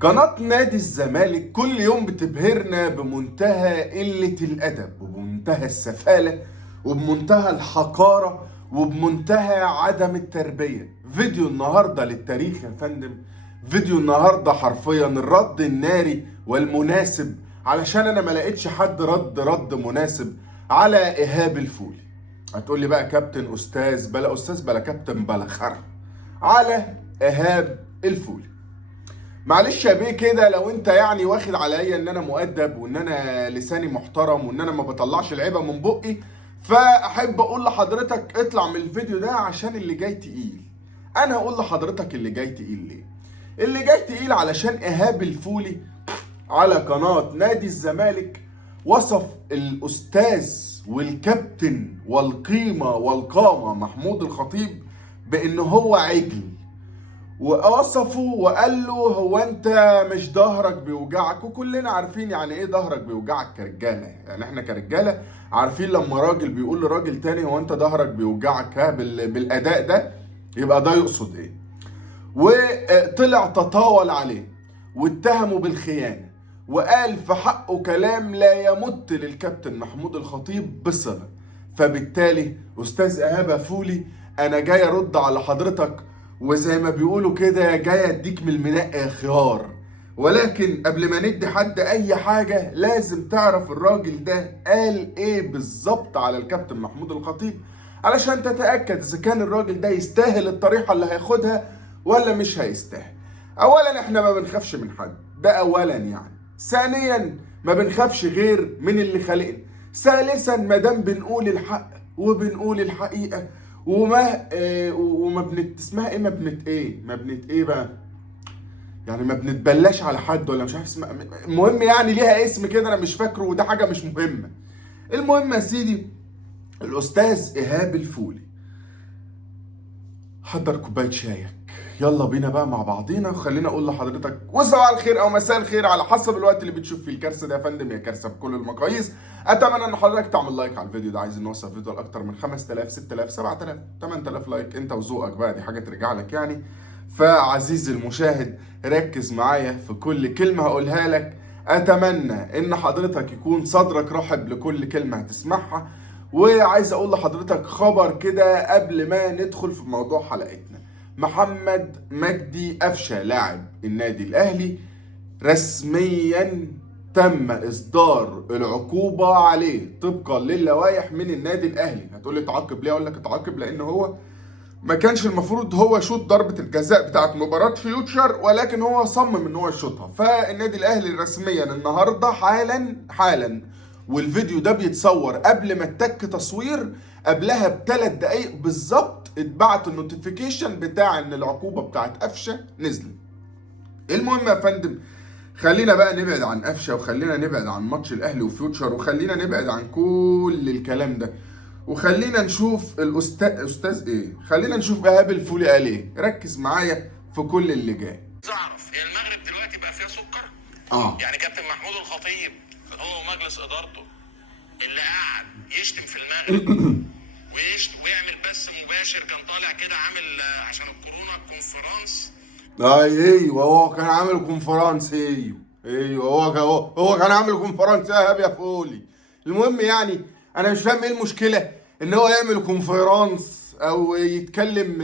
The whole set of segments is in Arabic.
قناة نادي الزمالك كل يوم بتبهرنا بمنتهى قلة الأدب وبمنتهى السفالة وبمنتهى الحقارة وبمنتهى عدم التربية. فيديو النهاردة للتاريخ يا فندم. فيديو النهاردة حرفيا الرد الناري والمناسب، علشان أنا ما لقيتش حد رد مناسب على إيهاب الفولي. هتقولي بقى كابتن أستاذ بلا أستاذ بلا كابتن بلا خرا على إيهاب الفولي. معلش يا بيه كده، لو انت يعني واخد عليا ان انا مؤدب وان انا لساني محترم وان انا ما بطلعش العيبه من بقي، فاحب اقول لحضرتك اطلع من الفيديو ده عشان اللي جاي تقيل. انا هقول لحضرتك اللي جاي تقيل ليه. اللي جاي تقيل علشان ايهاب الفولي على قناه نادي الزمالك وصف الاستاذ والكابتن والقيمه والقامه محمود الخطيب بان هو عجل، ووصفه وقال له هو انت مش ظهرك بيوجعك. وكلنا عارفين يعني ايه ظهرك بيوجعك كرجاله، يعني احنا كرجاله عارفين لما راجل بيقول لراجل تاني هو انت ظهرك بيوجعك بالاداء ده يبقى ده يقصد ايه. وطلع تطاول عليه واتهمه بالخيانه وقال في حقه كلام لا يمت للكابتن محمود الخطيب بصله. فبالتالي استاذ ايهاب فولي انا جاي ارد على حضرتك، وزي ما بيقولوا كده جاي اديك من المنقى خيار. ولكن قبل ما ندي حد اي حاجه لازم تعرف الراجل ده قال ايه بالظبط على الكابتن محمود الخطيب، علشان تتاكد اذا كان الراجل ده يستاهل الطريحه اللي هياخدها ولا مش هيستاهل. اولا احنا ما بنخافش من حد، ده اولا يعني. ثانيا ما بنخافش غير من اللي خلقنا. ثالثا ما دام بنقول الحق وبنقول الحقيقه وما اسمها ايه، ما بنت ايه بقى، يعني ما بنتبلاش على حد ولا مش عارف اسمها. المهم يعني ليها اسم كده انا مش فاكره وده حاجه مش مهمه. المهم يا سيدي، الاستاذ ايهاب الفولي حضر كوبايه شايك، يلا بينا بقى مع بعضينا. وخلينا اقول لحضرتك وصباح الخير او مساء الخير على حسب الوقت اللي بتشوف فيه الكارثه ده يا فندم، يا كارثه بكل المقاييس. اتمنى ان حضرتك تعمل لايك على الفيديو ده، عايزين نوصل فيديو لاكتر من 5000 6000 7000 8000 لايك، انت وذوقك بقى، دي حاجه ترجع لك يعني. فعزيزي المشاهد ركز معايا في كل كلمه هقولها لك. اتمنى ان حضرتك يكون صدرك رحب لكل كلمه هتسمعها. وعايز اقول لحضرتك خبر كده قبل ما ندخل في موضوع حلقتنا. محمد مجدي قفشه لاعب النادي الاهلي رسميا تم اصدار العقوبه عليه طبقا للوائح من النادي الاهلي. هتقول لي تعاقب ليه؟ اقول لك اتعاقب لان هو ما كانش المفروض هو يشوط ضربه الجزاء بتاعت مباراه فيوتشر، ولكن هو صمم ان هو يشوطها. فالنادي الاهلي رسميا النهارده حالا والفيديو ده بيتصور قبل ما التك تصوير، قبلها بثلاث دقايق بالظبط اتبعت النوتيفيكيشن بتاع ان العقوبه بتاعت قفشه نزلت. المهم يا فندم، خلينا بقى نبعد عن قفشه وخلينا نبعد عن ماتش الاهلي وفيوتشر وخلينا نبعد عن كل الكلام ده، وخلينا نشوف استاذ ايه، خلينا نشوف ايهاب الفولي قال ايه. ركز معايا في كل اللي جاي. اعرف هي المغرب دلوقتي بقى فيها سكر. يعني كابتن محمود الخطيب هو ومجلس ادارته اللي قاعد يشتم في المغرب ويعمل بث مباشر، كان طالع كده عامل عشان الكورونا كونفرنس. ايوه هو كان عامل كونفرنس، ايوه هو كان عامل كونفرنس يا ايهاب يا فولي. المهم يعني انا مش فاهم ايه المشكله ان هو يعمل كونفرنس او يتكلم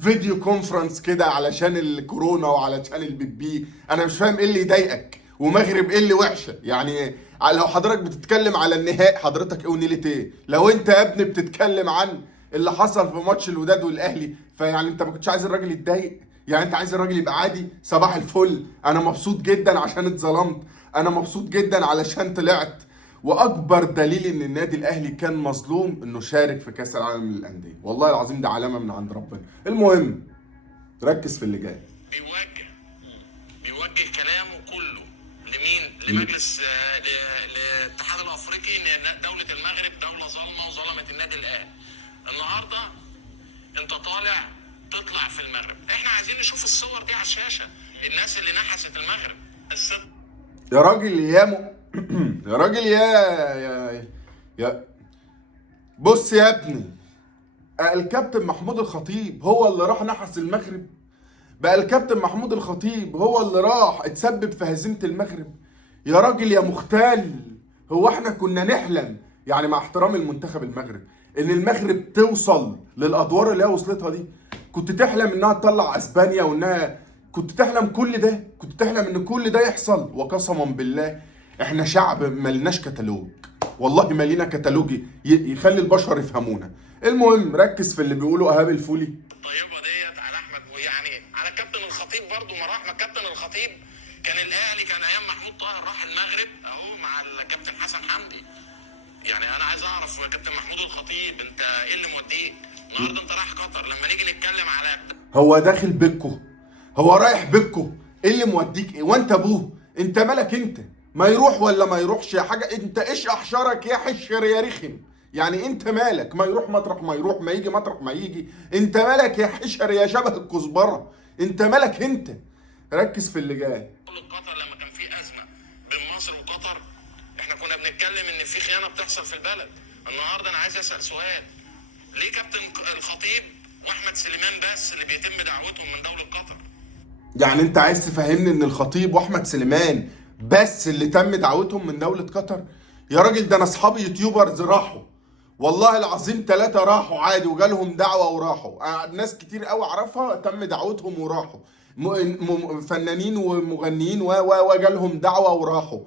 فيديو كونفرنس كده علشان الكورونا وعلشان البيبي. انا مش فاهم ايه اللي يضايقك ومغرب ايه اللي وحشه يعني. لو حضرتك بتتكلم على النهائي حضرتك ايه ونيلة ايه؟ لو انت يا ابني بتتكلم عن اللي حصل في ماتش الوداد والاهلي فيعني انت ما كنتش عايز الراجل يتضايق؟ يعني انت عايز الراجل يبقى عادي صباح الفل؟ انا مبسوط جدا عشان اتظلمت، انا مبسوط جدا علشان طلعت. واكبر دليل ان النادي الاهلي كان مظلوم انه شارك في كاس العالم للانديه، والله العظيم ده علامه من عند ربنا. المهم ركز في اللي جاي. بيوجه كلامه كله لمين؟ لمجلس الاتحاد الافريقي ان دوله المغرب دوله ظالمه وظلمت النادي الاهلي. النهارده انت طالع تطلع في المغرب، احنا عايزين نشوف الصور دي على الشاشه، الناس اللي نحست المغرب يا راجل يا راجل يا بص يا ابني، الكابتن محمود الخطيب هو اللي راح نحس المغرب. بقى الكابتن محمود الخطيب هو اللي راح اتسبب في هزيمة المغرب؟ يا راجل يا مختال، هو احنا كنا نحلم يعني مع احترام المنتخب المغرب ان المغرب توصل للادوار اللي هي وصلتها دي؟ كنت تحلم انها تطلع اسبانيا وانها كنت تحلم كل ده؟ كنت تحلم ان كل ده يحصل؟ وقسما بالله احنا شعب ملناش كتالوج، والله ما لينا كتالوج يخلي البشر يفهمونا. المهم ركز في اللي بيقوله ايهاب الفولي. الطيبه ديت على احمد ويعني على الكابتن الخطيب برضو، ما راح. ما الكابتن الخطيب كان الاهلي، كان ايام محمود طاهر راح المغرب اهو مع الكابتن حسن حمدي. يعني انا عايز اعرف يا كابتن محمود الخطيب، انت ايه اللي موديك النهارده؟ انت رايح قطر، لما نيجي نتكلم على هو داخل بيتكو، هو رايح بيتكو، ايه اللي موديك؟ ايه وانت ابوه؟ انت مالك انت؟ ما يروح ولا ما يروحش يا حاجه، انت ايش احشرك يا حشر يا رخم؟ يعني انت مالك؟ ما يروح مطرح ما يروح، ما يجي مطرح ما يجي، انت مالك يا حشر يا شبه الكزبره؟ انت مالك انت؟ ركز في اللي جاي. قطر لما كان في ازمه بين مصر وقطر، احنا كنا بنتكلم ان في خيانه بتحصل في البلد. النهارده انا عايز اسال سؤال، ليه كابتن الخطيب واحمد سليمان بس اللي بيتم دعوتهم من دوله قطر؟ يعني انت عايز تفهمني ان الخطيب واحمد سليمان بس اللي تم دعوتهم من دولة قطر؟ يا راجل ده انا اصحابي يوتيوبرز راحوا، والله العظيم 3 راحوا عادي وجالهم دعوة وراحوا. ناس كتير قوي اعرفها تم دعوتهم وراحوا، فنانين ومغنيين وجالهم دعوة وراحوا.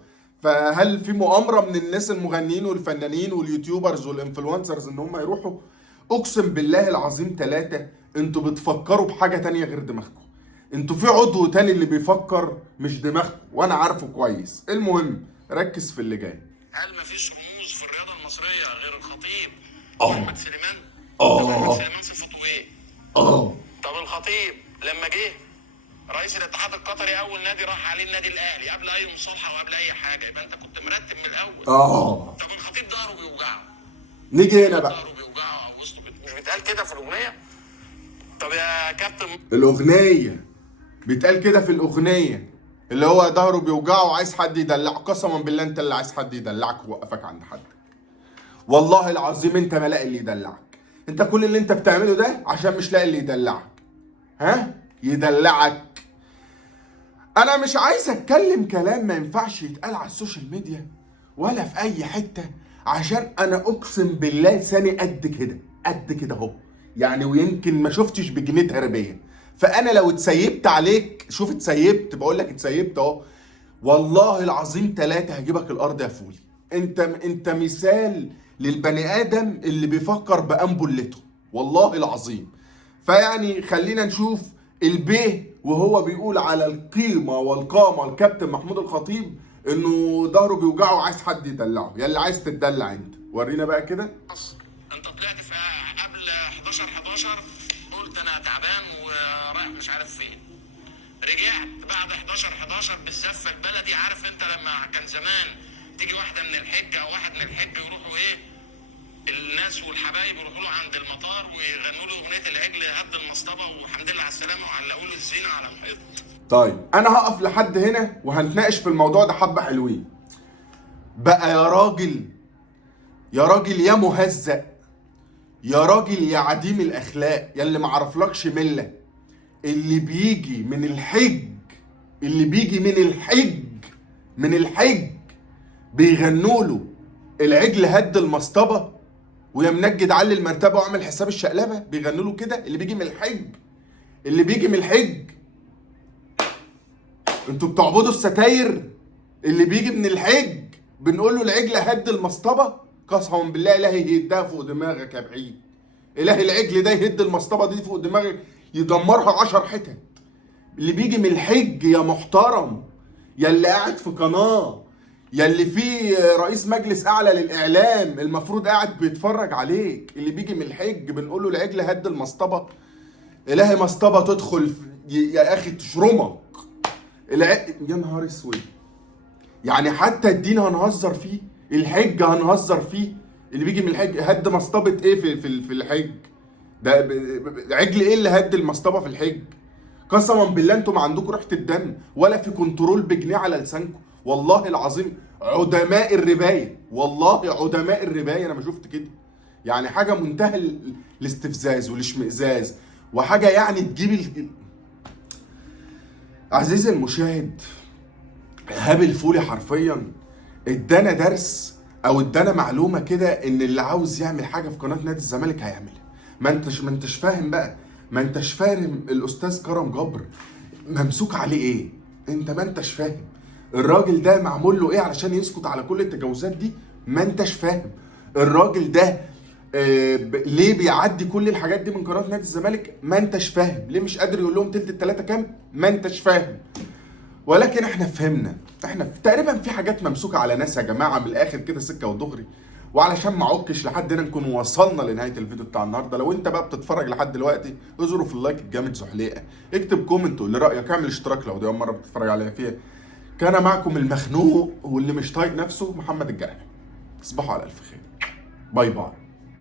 فهل في مؤامرة من الناس المغنيين والفنانين واليوتيوبرز والانفلونسرز ان هم يروحوا؟ اقسم بالله العظيم 3 انتوا بتفكروا بحاجة تانية غير دماغكم. انتوا في عضو تاني اللي بيفكر مش دماغكم، وانا عارفه كويس. المهم ركز في اللي جاي. هل مفيش رموز في الرياضه المصريه غير الخطيب اه واحمد سليمان؟ طب احمد سليمان صفته ايه؟ طب الخطيب لما جه رئيس الاتحاد القطري، اول نادي راح عليه النادي الاهلي قبل اي مصالحه وقبل اي حاجه، يبقى انت كنت مرتب من الاول. طب الخطيب ظهره بيوجعه، نيجي هنا بقى. ظهره بيوجعه او وسطه مش بيتقال كده في الاغنيه؟ طب يا كابتن، الاغنيه بيتقال كده في الاغنيه اللي هو ظهره بيوجعه وعايز حد يدلعه. قسما بالله انت اللي عايز حد يدلعك ووقفك عند حد، والله العظيم انت ما لاقي اللي يدلعك. انت كل اللي انت بتعمله ده عشان مش لاقي اللي يدلعك. يدلعك. انا مش عايز اتكلم كلام ما ينفعش يتقال على السوشيال ميديا ولا في اي حته، عشان انا اقسم بالله لساني قد كده قد كده اهو يعني، ويمكن ما شفتش بجنيه تربيه. فانا لو اتسيبت عليك، شوف اتسيبت، بقول لك اتسيبت اهو، والله العظيم 3 هجيبك الارض يا فولي. انت مثال للبني ادم اللي بيفكر بانبلته، والله العظيم. فيعني خلينا نشوف البيه وهو بيقول على القيمه والقامه الكابتن محمود الخطيب انه ظهره بيوجعه وعايز حد يدلعه. يا اللي عايز تدلع انت ورينا بقى كده. انت طلعت في قبل 11 قلت انا تعبان ورايح مش عارف فين. رجعت بعد 11 بالزفه البلدي. عارف انت لما كان زمان تيجي واحده من الحجه او واحد من الحجه يروحوا ايه، الناس والحبايب يروحوا له عند المطار ويغنوا له اغنيه العجل هد المصطبه وحمد لله على السلامه وعلقوا له الزينه على الحيط. طيب انا هقف لحد هنا وهنتناقش في الموضوع ده حبه حلوين. بقى يا راجل، يا راجل يا مهزأ، يا راجل يا عديم الاخلاق، يا اللي معرفلكش مله، اللي بيجي من الحج، اللي بيجي من الحج بيغنوا له العجل هد المصطبه ويا منجد علي المرتبه واعمل حساب الشقلبه، بيغنوا له كده. اللي بيجي من الحج، اللي بيجي من الحج، انتوا بتعبدوا الستاير. اللي بيجي من الحج بنقول له العجل هد المصطبه. قسما بالله الهي يهدها فوق دماغك يا بعيد. الهي العجل ده يهد المصطبه دي فوق دماغك، يدمرها 10 حتت. اللي بيجي من الحج يا محترم، يا اللي قاعد في قناه، يا اللي فيه رئيس مجلس اعلى للاعلام المفروض قاعد بيتفرج عليك، اللي بيجي من الحج بنقول له العجل هد المصطبه. الهي مصطبه تدخل يا اخي تشرمك. يا نهار اسود. يعني حتى الدين هنهزر فيه، الحج هنهزر فيه. اللي بيجي من الحج هد مصطبه ايه في الحج ده؟ عجل ايه اللي هد المصطبه في الحج؟ قسما بالله انتوا ما عندكم ريحه الدم ولا في كنترول بجنيه على لسانكم، والله العظيم. عدماء الربايه، والله عدماء الربايه. انا ما شفت كده يعني، حاجه منتهى الاستفزاز والاشمئزاز، وحاجه يعني تجيب عزيزي المشاهد، إيهاب الفولي حرفيا ادانا درس او ادانا معلومه كده ان اللي عاوز يعمل حاجه في قناه نادي الزمالك هيعملها. ما انتش فاهم بقى، ما انتش فاهم الاستاذ كرم جبر ممسوك عليه ايه. انت ما انتش فاهم الراجل ده معمول له ايه علشان يسكت على كل التجاوزات دي. ما انتش فاهم الراجل ده ليه بيعدي كل الحاجات دي من قناه نادي الزمالك. ما انتش فاهم ليه مش قادر يقول لهم تلت التلاته كام. ما انتش فاهم. ولكن احنا فهمنا، تقريبا في حاجات ممسوكه على ناس يا جماعه، من الاخر كده سكه ودغري. وعلشان ما اعكش لحد هنا نكون وصلنا لنهايه الفيديو بتاع النهارده. لو انت بقى بتتفرج لحد دلوقتي اظهروا في اللايك الجامد زحليقه، اكتب كومنت وقول لي رايك، اعمل اشتراك لو دي اول مره بتتفرج عليا فيها. كان معكم المخنوق واللي مش طايق نفسه محمد الجرحي. تصبحوا على الف خير. باي باي.